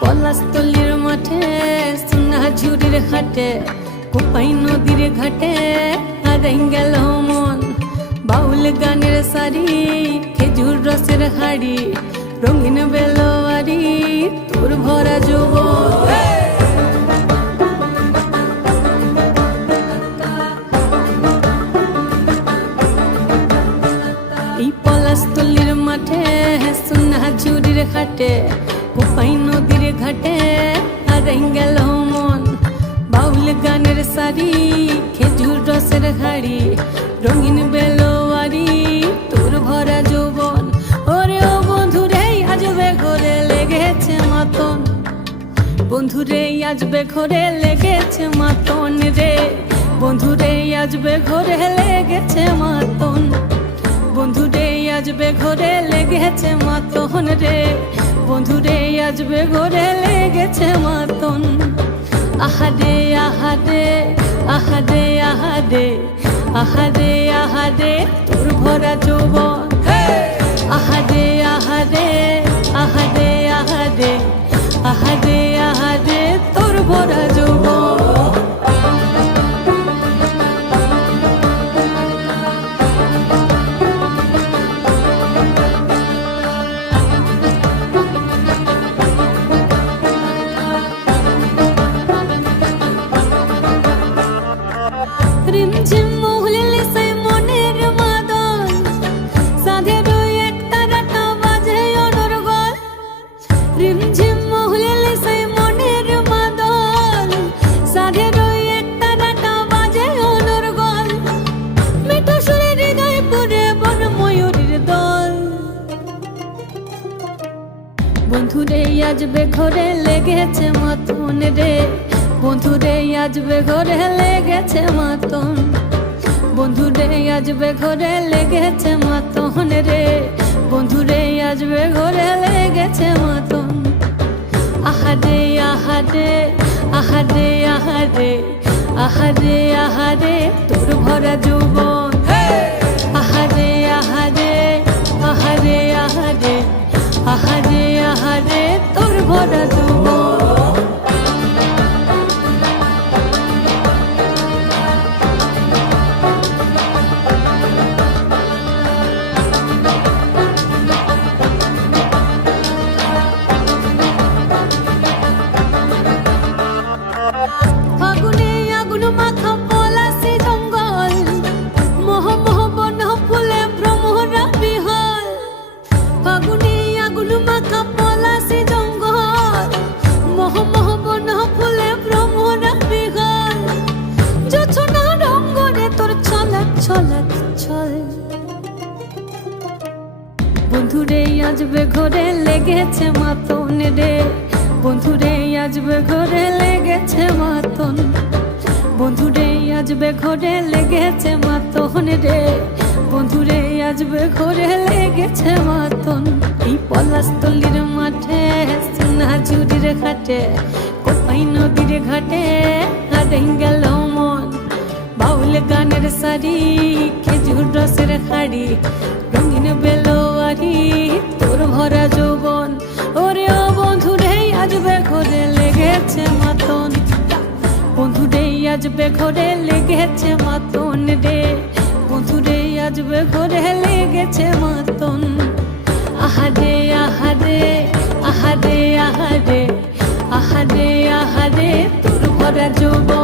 পলাশতলির মাঠে সোনা ঝুড়ির ঘাটে কোপাই নদীর ঘাটে হারাই গেল মন বাউল গানের সারি খেজুর রসের হাড়ি রঙিন বেলোয়ারি তোর ভরা যৌবন এই পলাশতলির মাঠে সোনা ঝুড়ির ঘাটে কোপাই নদীর ঘাটে হারাই গেল মন বাউল গানের সারি খেজুর রসের হাড়ি রঙিন বেলোয়ারি তোর ভরা যৌবন ওরে ও বন্ধুরে আজবে ঘরে লেগেছে মাতন বন্ধুরে আজবে ঘরে লেগেছে মাতন রে বন্ধুরে আজবে ঘরে লেগেছে মাতন বন্ধুরে আজবে ঘরে লেগেছে মাতন রে বন্ধুরে আজবে ঘরে লেগেছে মাতন আহারে আহারে আহারে আহারে আহারে আহারে তোর ভরা যৌবন আহারে আহারে আহারে আহারে আহারে আহারে তোর ভরা যৌবন রিমঝিম মহুলিলে সে মনের মাদন সাধের এক তারাটা বাজে অনর্গল রিমঝিম মহুলিলে সে মনের মাদন সাধের এক তারাটা বাজে অনর্গল মিঠু সুরে হৃদয় পুরে বন ময়ূরের দল বন্ধুরে আজবে ঘরে লেগেছে মাতন রে বন্ধুরে আজবে ঘরে লেগেছে মাতন বন্ধুরে আজবে ঘরে লেগেছে মাতন রে বন্ধুরে আজবে ঘরে লেগেছে মাতন আহারে আহারে আহারে আহারে আহারে আহারে তোর ভরা যৌবন আহারে আহারে আহারে আহারে আহারে আহারে তোর ভরা যৌবন ফাগুনে আগুন মাখা পলাশি জঙ্গল মোহ মোহ বন ফুলে ভ্রমরা বিহল ফাগুনে আগুন মাখা পলাশি জঙ্গল মোহ মোহ বন ফুলে ভ্রমরা বিহল জোছনা রঙ্গনে তোর ছলক ছলক ছল বন্ধুরে আজবে ঘরে লেগেছে মাতন রে বন্ধুরে আজবে ঘরে লেগেছে মাতন বন্ধুরে আজবে ঘরে লেগেছে মাতন রে বন্ধুরে আজবে ঘরে লেগেছে মাতন এই পলাশতলির মাঠে সোনা ঝুড়ির ঘাটে কোপাই নদীর ঘাটে হারাই গেল মন বাউল গানের সারি খেজুর রসের হাড়ি রঙিন বেলোয়ারি তোর ভরা যৌবন ওরে ও বন্ধুরে আজবে ঘরে লেগেছে মাতন বন্ধুরে আজবে ঘরে লেগেছে মাতন রে বন্ধুরে আজবে ঘরে লেগেছে মাতন আহারে আহারে আহারে আহারে আহারে আহারে তোর ভরা যৌবন